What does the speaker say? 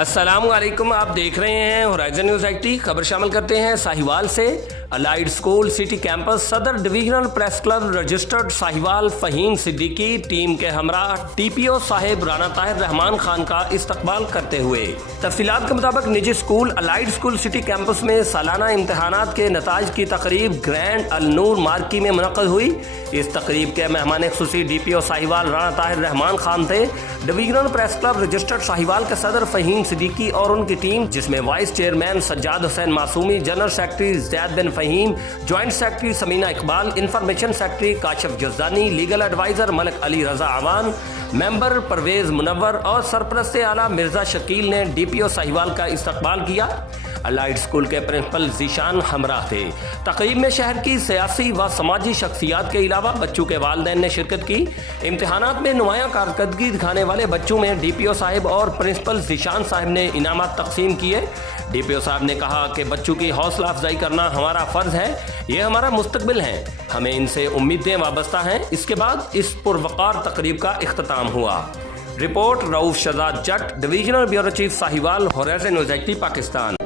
अस्सलामुअलैकुम, आप देख रहे हैं होराइजन न्यूज़ 80। खबर शामिल करते हैं साहिवाल से। अलाइड स्कूल सिटी कैंपस सदर divisional press club registered Sahiwal Faheem Siddiqui team के हमरा टीपीओ साहिब राना ताहिर रहमान खान का इस्तकबाल करते हुए तफसीलात के मुताबिक निजी school allied school city campus में सालाना इम्तहानात के नताज की तकरीब ग्रैंड अल नूर मार्की में मुनक़्क़द हुई। इस तकरीब के मेहमान खुसूसी डीपीओ साहिवाल राना ताहिर रहमान खान थे। Divisional press club registered Sahiwal के सदर फ़हीम सिद्दीकी और उनकी टीम, जिसमें vice chairman Sajjad Hussain Masoomi, general secretary Zaid bin Faheem, joint secretary Sameena Iqbal, information secretary Kashif Jazdani, legal adviser Malik Ali Raza Awan, member Parvez Munawwar और सरपरस्त आला मिर्ज़ा शकील ने डीपीओ साहिवाल का इस्तकबाल किया। अलाइड स्कूल के प्रिंसिपल ज़ीशान हमराह थे। तकरीब में शहर की सियासी व समाजी शख्सियात के अलावा बच्चों के वालिदैन ने शिरकत की। इम्तहानात में नुमायां कारकर्दगी दिखाने वाले बच्चों में डीपीओ साहिब और प्रिंसिपल ज़ीशान साहिब ने इनामात तकसीम किए। डीपीओ साहब ने कहा कि बच्चों की हौसला अफजाई करना हमारा फ़र्ज़ है, ये हमारा मुस्तकबिल है, हमें इनसे उम्मीदें वाबस्ता हैं। इसके बाद इस पुरवकार तकरीब का इख्तिताम हुआ। Report Rauf Shahzad Jat, divisional bureau chief Sahiwal, horizon news 80 Pakistan.